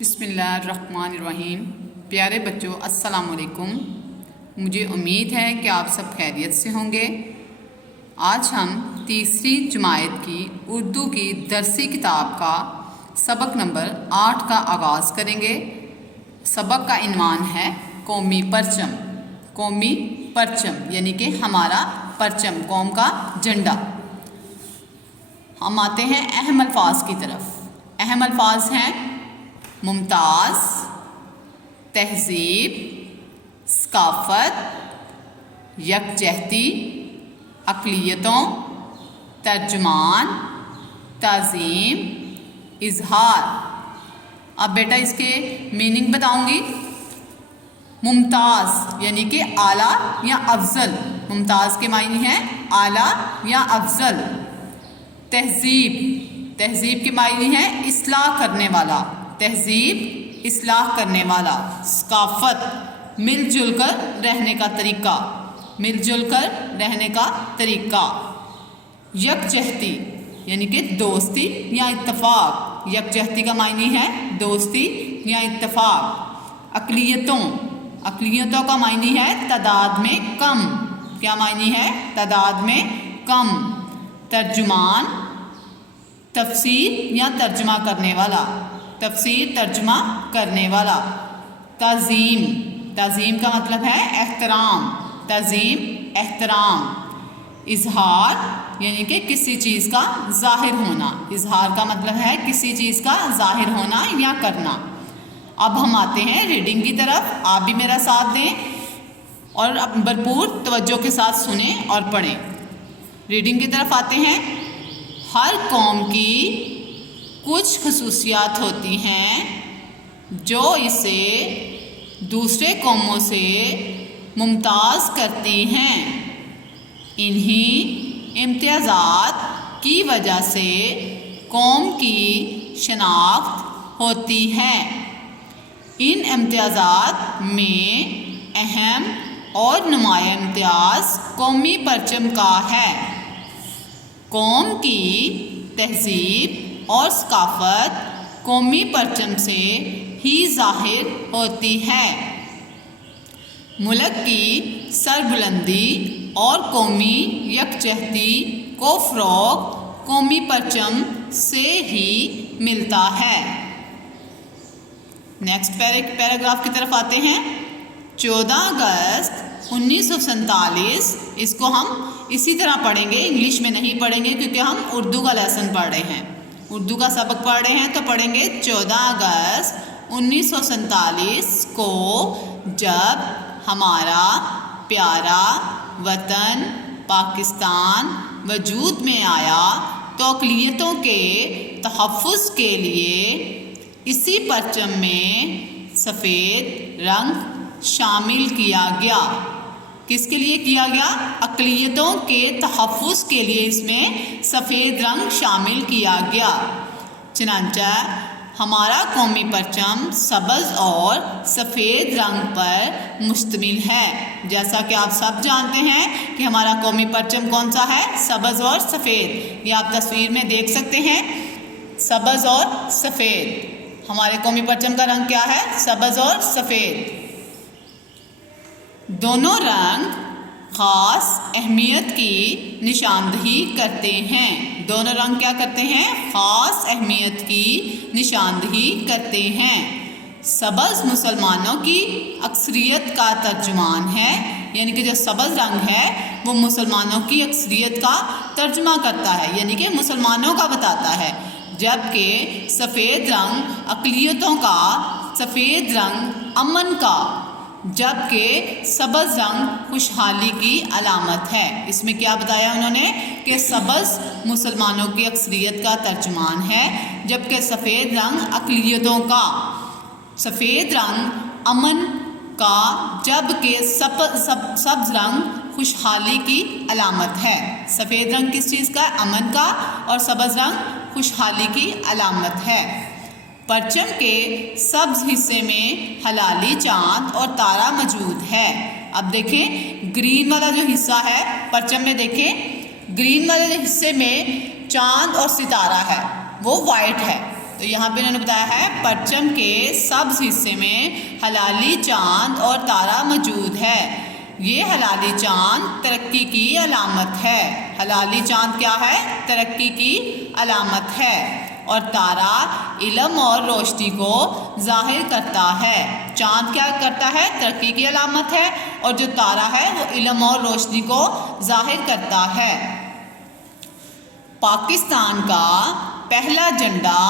بسم اللہ الرحمن الرحیم۔ پیارے بچوں السلام علیکم۔ مجھے امید ہے کہ آپ سب خیریت سے ہوں گے۔ آج ہم تیسری جماعت کی اردو کی درسی کتاب کا سبق نمبر 8 کا آغاز کریں گے۔ سبق کا عنوان ہے قومی پرچم۔ قومی پرچم یعنی کہ ہمارا پرچم، قوم کا جھنڈا۔ ہم آتے ہیں اہم الفاظ کی طرف۔ اہم الفاظ ہیں ممتاز، تہذیب، ثقافت، یکجہتی، اقلیتوں، ترجمان، تعظیم، اظہار۔ اب بیٹا اس کے میننگ بتاؤں گی۔ ممتاز یعنی کہ اعلیٰ یا افضل۔ ممتاز کے معنی ہیں اعلیٰ یا افضل۔ تہذیب، تہذیب کے معنی ہیں اصلاح کرنے والا۔ تہذیب اصلاح کرنے والا۔ ثقافت، مل جل کر رہنے کا طریقہ۔ مل جل کر رہنے کا طریقہ۔ یکجہتی یعنی کہ دوستی یا اتفاق۔ یکجہتی کا معنی ہے دوستی یا اتفاق۔ اقلیتوں، اقلیتوں کا معنی ہے تعداد میں کم۔ کیا معنی ہے؟ تعداد میں کم۔ ترجمان، تفسیر یا ترجمہ کرنے والا۔ تفسیر ترجمہ کرنے والا۔ تعظیم، تعظیم کا مطلب ہے احترام۔ تعظیم احترام۔ اظہار یعنی کہ کسی چیز کا ظاہر ہونا۔ اظہار کا مطلب ہے کسی چیز کا ظاہر ہونا یا کرنا۔ اب ہم آتے ہیں ریڈنگ کی طرف۔ آپ بھی میرا ساتھ دیں اور بھرپور توجہ کے ساتھ سنیں اور پڑھیں۔ ریڈنگ کی طرف آتے ہیں۔ ہر قوم کی کچھ خصوصیات ہوتی ہیں جو اسے دوسرے قوموں سے ممتاز کرتی ہیں۔ انہی امتیازات کی وجہ سے قوم کی شناخت ہوتی ہے۔ ان امتیازات میں اہم اور نمایاں امتیاز قومی پرچم کا ہے۔ قوم کی تہذیب اور ثقافت قومی پرچم سے ہی ظاہر ہوتی ہے۔ ملک کی سربلندی اور قومی یکجہتی کو فروغ قومی پرچم سے ہی ملتا ہے۔ نیکسٹ پیراگراف کی طرف آتے ہیں۔ 14 اگست 1947، اس کو ہم اسی طرح پڑھیں گے، انگلش میں نہیں پڑھیں گے کیونکہ ہم اردو کا لیسن پڑھ رہے ہیں، اردو کا سبق پڑھ رہے ہیں، تو پڑھیں گے 14 اگست 1947 کو جب ہمارا پیارا وطن پاکستان وجود میں آیا تو اقلیتوں کے تحفظ کے لیے اسی پرچم میں سفید رنگ شامل کیا گیا۔ کس کے لیے کیا گیا؟ اقلیتوں کے تحفظ کے لیے اس میں سفید رنگ شامل کیا گیا۔ چنانچہ ہمارا قومی پرچم سبز اور سفید رنگ پر مشتمل ہے۔ جیسا کہ آپ سب جانتے ہیں کہ ہمارا قومی پرچم کون سا ہے؟ سبز اور سفید۔ یہ آپ تصویر میں دیکھ سکتے ہیں، سبز اور سفید۔ ہمارے قومی پرچم کا رنگ کیا ہے؟ سبز اور سفید۔ دونوں رنگ خاص اہمیت کی نشاندہی کرتے ہیں۔ دونوں رنگ کیا کرتے ہیں؟ خاص اہمیت کی نشاندہی کرتے ہیں۔ سبز مسلمانوں کی اکثریت کا ترجمان ہے، یعنی کہ جو سبز رنگ ہے وہ مسلمانوں کی اکثریت کا ترجمہ کرتا ہے، یعنی کہ مسلمانوں کا بتاتا ہے، جبکہ سفید رنگ اقلیتوں کا، سفید رنگ امن کا، جبکہ سبز رنگ خوشحالی کی علامت ہے۔ اس میں کیا بتایا انہوں نے کہ سبز مسلمانوں کی اکثریت کا ترجمان ہے، جبکہ سفید رنگ اقلیتوں کا، سفید رنگ امن کا، جبکہ سبز رنگ خوشحالی کی علامت ہے۔ سفید رنگ کس چیز کا؟ امن کا، اور سبز رنگ خوشحالی کی علامت ہے۔ پرچم کے سبز حصے میں ہلالی چاند اور تارا موجود ہے۔ اب دیکھیں گرین والا جو حصہ ہے پرچم میں، دیکھیں گرین والے حصے میں چاند اور ستارہ ہے، وہ وائٹ ہے، تو یہاں پہ انہوں نے بتایا ہے پرچم کے سبز حصے میں ہلالی چاند اور تارا موجود ہے. یہ ہلالی چاند ترقی کی علامت ہے. ہلالی چاند کیا ہے؟ ترقی کی علامت ہے. اور تارا علم اور روشنی کو ظاہر کرتا ہے. چاند کیا کرتا ہے؟ ترقی کی علامت ہے. اور جو تارا ہے وہ علم اور روشنی کو ظاہر کرتا ہے. پاکستان کا پہلا جھنڈا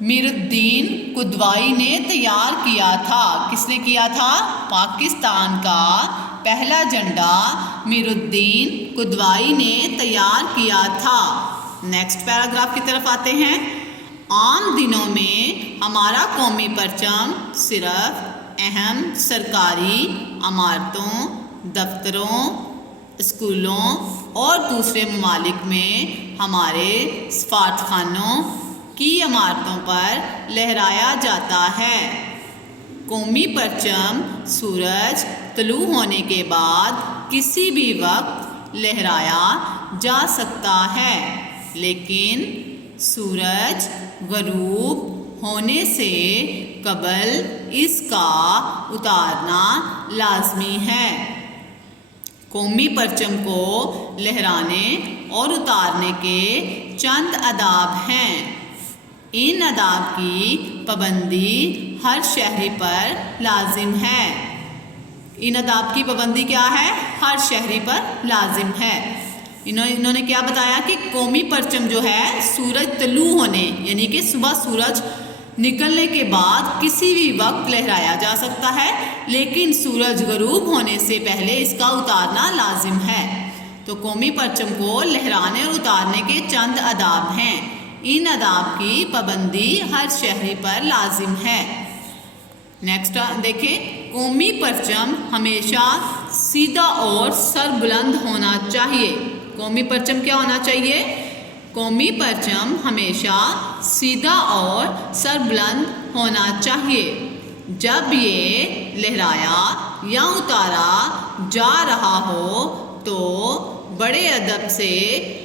میر الدین قدوائی نے تیار کیا تھا. کس نے کیا تھا؟ پاکستان کا پہلا جھنڈا میر الدین قدوائی نے تیار کیا تھا. نیکسٹ پیراگراف کی طرف آتے ہیں. عام دنوں میں ہمارا قومی پرچم صرف اہم سرکاری عمارتوں، دفتروں، اسکولوں اور دوسرے ممالک میں ہمارے سفارتخانوں کی عمارتوں پر لہرایا جاتا ہے. قومی پرچم سورج طلوع ہونے کے بعد کسی بھی وقت لہرایا جا سکتا ہے، لیکن سورج غروب ہونے سے قبل اس کا اتارنا لازمی ہے. قومی پرچم کو لہرانے اور اتارنے کے چند آداب ہیں. ان آداب کی پابندی ہر شہری پر لازم ہے. ان آداب کی پابندی کیا ہے؟ ہر شہری پر لازم ہے. انہوں نے کیا بتایا کہ قومی پرچم جو ہے سورج طلوع ہونے یعنی کہ صبح سورج نکلنے کے بعد کسی بھی وقت لہرایا جا سکتا ہے، لیکن سورج غروب ہونے سے پہلے اس کا اتارنا لازم ہے. تو قومی پرچم کو لہرانے اور اتارنے کے چند آداب ہیں. ان آداب کی پابندی ہر شہری پر لازم ہے. نیکسٹ دیکھیں. قومی پرچم ہمیشہ سیدھا اور سر بلند ہونا چاہیے. قومی پرچم کیا ہونا چاہیے؟ قومی پرچم ہمیشہ سیدھا اور سر بلند ہونا چاہیے. جب یہ لہرایا یا اتارا جا رہا ہو تو بڑے ادب سے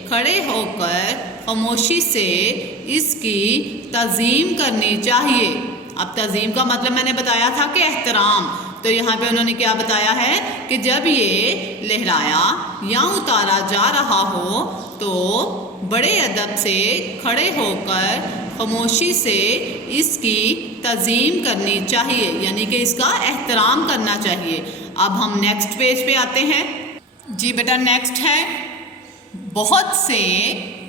کھڑے ہو کر خاموشی سے اس کی تعظیم کرنی چاہیے. اب تعظیم کا مطلب میں نے بتایا تھا کہ احترام. تو یہاں پہ انہوں نے کیا بتایا ہے کہ جب یہ لہرایا یا اتارا جا رہا ہو تو بڑے ادب سے کھڑے ہو کر خاموشی سے اس کی تعظیم کرنی چاہیے، یعنی کہ اس کا احترام کرنا چاہیے. اب ہم نیکسٹ پیج پہ آتے ہیں. جی بیٹا نیکسٹ ہے. بہت سے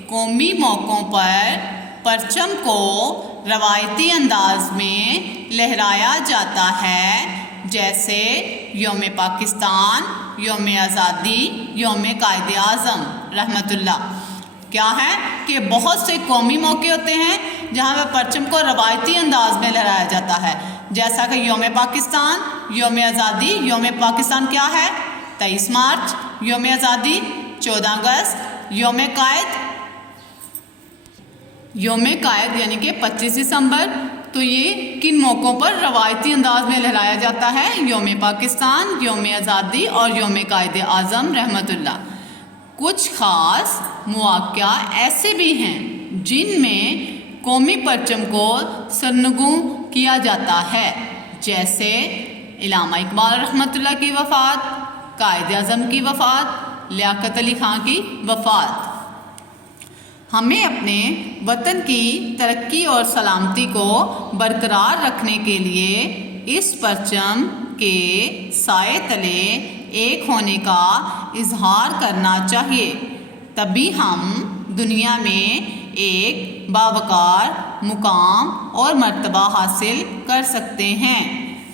قومی موقعوں پر پرچم کو روایتی انداز میں لہرایا جاتا ہے، جیسے یوم پاکستان، یوم آزادی، یوم قائد اعظم رحمۃ اللہ. کیا ہے کہ بہت سے قومی موقع ہوتے ہیں جہاں پہ پرچم کو روایتی انداز میں لہرایا جاتا ہے، جیسا کہ یوم پاکستان، یوم آزادی. یوم پاکستان کیا ہے؟ 23 مارچ. یوم آزادی 14 اگست. یوم قائد یعنی کہ 25 دسمبر. تو یہ کن موقعوں پر روایتی انداز میں لہرایا جاتا ہے؟ یوم پاکستان، یوم آزادی اور یوم قائد اعظم رحمۃ اللہ. کچھ خاص مواقع ایسے بھی ہیں جن میں قومی پرچم کو سرنگوں کیا جاتا ہے، جیسے علامہ اقبال رحمۃ اللہ کی وفات، قائد اعظم کی وفات، لیاقت علی خان کی وفات. ہمیں اپنے وطن کی ترقی اور سلامتی کو برقرار رکھنے کے لیے اس پرچم کے سائے تلے ایک ہونے کا اظہار کرنا چاہیے. تبھی ہم دنیا میں ایک باوقار مقام اور مرتبہ حاصل کر سکتے ہیں.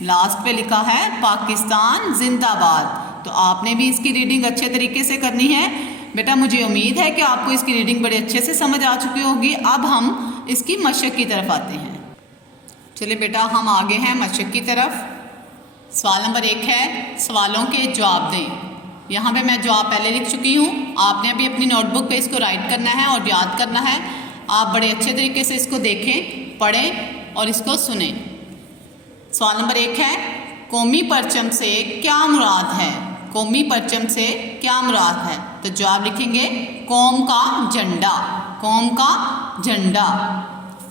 لاسٹ پہ لکھا ہے پاکستان زندہ باد. تو آپ نے بھی اس کی ریڈنگ اچھے طریقے سے کرنی ہے. بیٹا مجھے امید ہے کہ آپ کو اس کی ریڈنگ بڑے اچھے سے سمجھ آ چکی ہوگی. اب ہم اس کی مشق کی طرف آتے ہیں. چلے بیٹا ہم آگے ہیں مشق کی طرف. سوال نمبر 1 ہے سوالوں کے جواب دیں. یہاں پہ میں جواب پہلے لکھ چکی ہوں. آپ نے ابھی اپنی نوٹ بک پہ اس کو رائٹ کرنا ہے اور یاد کرنا ہے. آپ بڑے اچھے طریقے سے اس کو دیکھیں، پڑھیں اور اس کو سنیں. سوال نمبر 1 ہے قومی پرچم سے کیا مراد ہے؟ قومی پرچم سے کیا مراد ہے؟ تو جواب لکھیں گے قوم کا جھنڈا. قوم کا جھنڈا.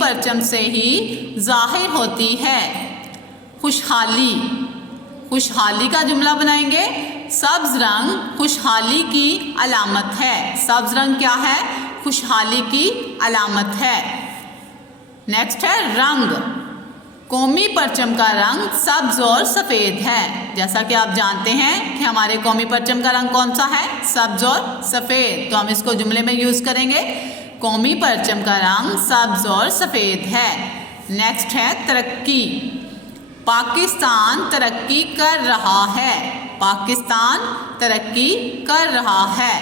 پرچم سے ہی ظاہر ہوتی ہے۔ خوشحالی، خوشحالی کا جملہ بنائیں گے۔ سبز رنگ خوشحالی کی علامت ہے۔ سبز رنگ کیا ہے؟ خوشحالی کی علامت ہے۔ نیکسٹ ہے رنگ۔ قومی پرچم کا رنگ سبز اور سفید ہے۔ جیسا کہ آپ جانتے ہیں کہ ہمارے قومی پرچم کا رنگ کون سا ہے؟ سبز اور سفید۔ تو ہم اس کو جملے میں یوز کریں گے، قومی پرچم کا رنگ سبز اور سفید ہے۔ نیکسٹ ہے ترقی۔ پاکستان ترقی کر رہا ہے۔ پاکستان ترقی کر رہا ہے۔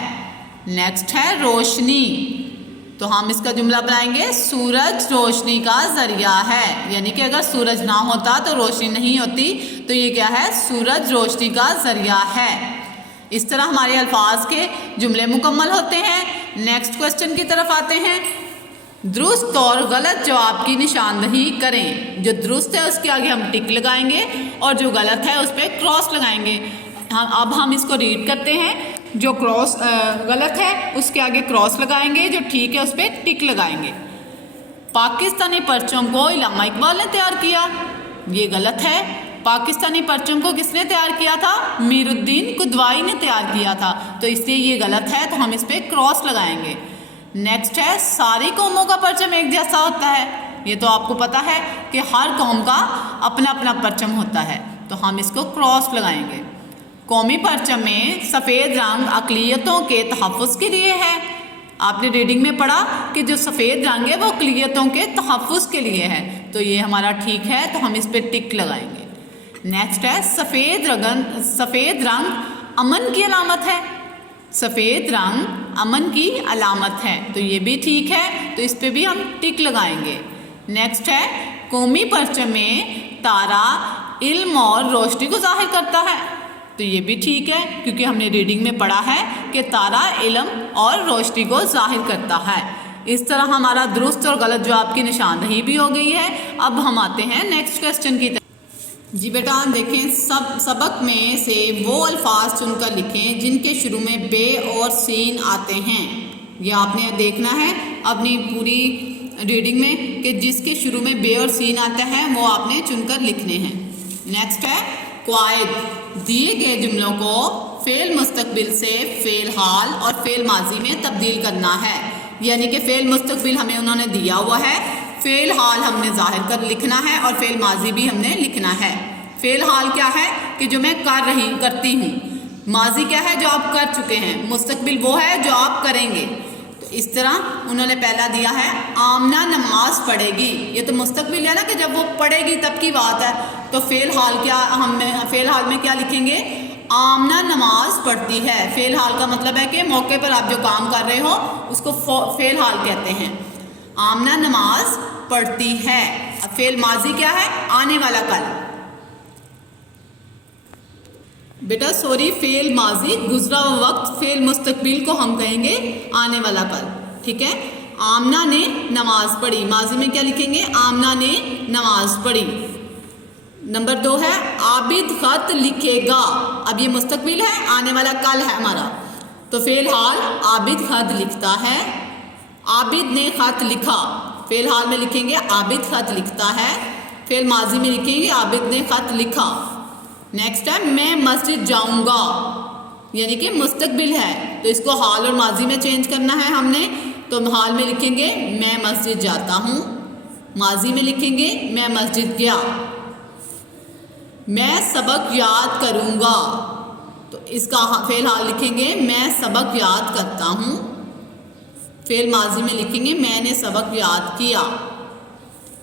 نیکسٹ ہے روشنی۔ تو ہم اس کا جملہ بنائیں گے، سورج روشنی کا ذریعہ ہے۔ یعنی کہ اگر سورج نہ ہوتا تو روشنی نہیں ہوتی، تو یہ کیا ہے؟ سورج روشنی کا ذریعہ ہے۔ اس طرح ہمارے الفاظ کے جملے مکمل ہوتے ہیں۔ نیکسٹ کوسچن کی طرف آتے ہیں۔ درست اور غلط جواب کی نشاندہی کریں۔ جو درست ہے اس کے آگے ہم ٹک لگائیں گے اور جو غلط ہے اس پہ کراس لگائیں گے۔ اب ہم اس کو ریڈ کرتے ہیں۔ جو غلط ہے اس کے آگے کراس لگائیں گے، جو ٹھیک ہے اس پہ ٹک لگائیں گے۔ پاکستانی پرچم کو علامہ اقبال نے تیار کیا، یہ غلط ہے۔ پاکستانی پرچم کو کس نے تیار کیا تھا؟ میر الدین قدوائی نے تیار کیا تھا، تو اس لیے یہ غلط ہے، تو ہم اس پہ کراس لگائیں گے۔ نیکسٹ ہے ساری قوموں کا پرچم ایک جیسا ہوتا ہے۔ یہ تو آپ کو پتا ہے کہ ہر قوم کا اپنا اپنا پرچم ہوتا ہے، تو ہم اس کو کراس لگائیں گے۔ قومی پرچم میں سفید رنگ اقلیتوں کے تحفظ کے لیے ہے۔ آپ نے ریڈنگ میں پڑھا کہ جو سفید رنگ ہے وہ اقلیتوں کے تحفظ کے لیے ہے، تو یہ ہمارا ٹھیک ہے، تو ہم اس پہ ٹک لگائیں گے۔ نیکسٹ ہے سفید رنگ امن کی علامت ہے۔ سفید رنگ امن کی علامت ہے، تو یہ بھی ٹھیک ہے، تو اس پہ بھی ہم ٹک لگائیں گے۔ نیکسٹ ہے قومی پرچم میں تارا علم اور روشنی کو ظاہر کرتا ہے، تو یہ بھی ٹھیک ہے، کیونکہ ہم نے ریڈنگ میں پڑھا ہے کہ تارا علم اور روشنی کو ظاہر کرتا ہے۔ اس طرح ہمارا درست اور غلط جواب کی نشاندہی بھی ہو گئی ہے۔ اب ہم آتے ہیں نیکسٹ کوسچن کی طرف۔ جی بیٹا دیکھیں، سبق میں سے وہ الفاظ چن کر لکھیں جن کے شروع میں بے اور سین آتے ہیں۔ یہ آپ نے دیکھنا ہے اپنی پوری ریڈنگ میں کہ جس کے شروع میں بے اور سین آتا ہے وہ آپ نے چن کر لکھنے ہیں۔ نیکسٹ ہے قواعد۔ دیے گئے جملوں کو فعل مستقبل سے فعل حال اور فعل ماضی میں تبدیل کرنا ہے۔ یعنی کہ فعل مستقبل ہمیں انہوں نے دیا ہوا ہے، فعل حال ہم نے ظاہر کر لکھنا ہے اور فعل ماضی بھی ہم نے لکھنا ہے۔ فعل حال کیا ہے؟ کہ جو میں کرتی ہوں۔ ماضی کیا ہے؟ جو آپ کر چکے ہیں۔ مستقبل وہ ہے جو آپ کریں گے۔ تو اس طرح انہوں نے پہلا دیا ہے آمنہ نماز پڑھے گی، یہ تو مستقبل ہے نا، کہ جب وہ پڑھے گی تب کی بات ہے۔ تو فعل حال میں کیا لکھیں گے؟ آمنہ نماز پڑھتی ہے۔ فعل حال کا مطلب ہے کہ موقع پر آپ جو کام کر رہے ہو اس کو فعل حال کہتے ہیں۔ آمنہ نماز پڑھتی ہے۔ اب فعل ماضی کیا ہے؟ آنے والا کل۔ بیٹا سوری، فعل ماضی گزرا ہوا وقت، فعل مستقبل کو ہم کہیں گے آنے والا کل، ٹھیک ہے۔ آمنہ نے نماز پڑھی، ماضی میں کیا لکھیں گے؟ آمنہ نے نماز پڑھی۔ نمبر 2 ہے عابد خط لکھے گا۔ اب یہ مستقبل ہے، آنے والا کل ہے ہمارا، تو فعل حال عابد خط لکھتا ہے۔ عابد نے خط لکھا، فعل حال میں لکھیں گے عابد خط لکھتا ہے، فعل ماضی میں لکھیں گے عابد نے خط لکھا۔ نیکسٹ ہے میں مسجد جاؤں گا، یعنی کہ مستقبل ہے، تو اس کو حال اور ماضی میں چینج کرنا ہے ہم نے۔ تو حال میں لکھیں گے میں مسجد جاتا ہوں، ماضی میں لکھیں گے میں مسجد گیا۔ میں سبق یاد کروں گا، تو اس کا فعل حال لکھیں گے میں سبق یاد کرتا ہوں، فعل ماضی میں لکھیں گے میں نے سبق یاد کیا۔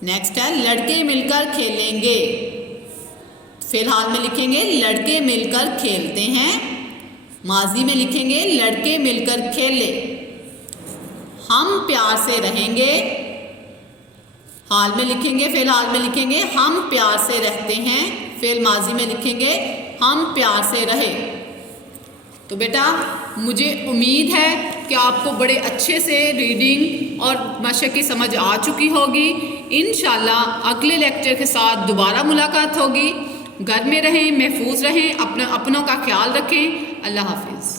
نیکسٹ ہے لڑکے مل کر کھیلیں گے، فعل حال میں لکھیں گے لڑکے مل کر کھیلتے ہیں، ماضی میں لکھیں گے لڑکے مل کر کھیلے۔ ہم پیار سے رہیں گے، حال میں لکھیں گے فعل حال میں لکھیں گے ہم پیار سے رہتے ہیں، فعل ماضی میں لکھیں گے ہم پیار سے رہے۔ تو بیٹا مجھے امید ہے کہ آپ کو بڑے اچھے سے ریڈنگ اور مشق کی سمجھ آ چکی ہوگی۔ انشاءاللہ اگلے لیکچر کے ساتھ دوبارہ ملاقات ہوگی۔ گھر میں رہیں، محفوظ رہیں، اپنوں کا خیال رکھیں۔ اللہ حافظ۔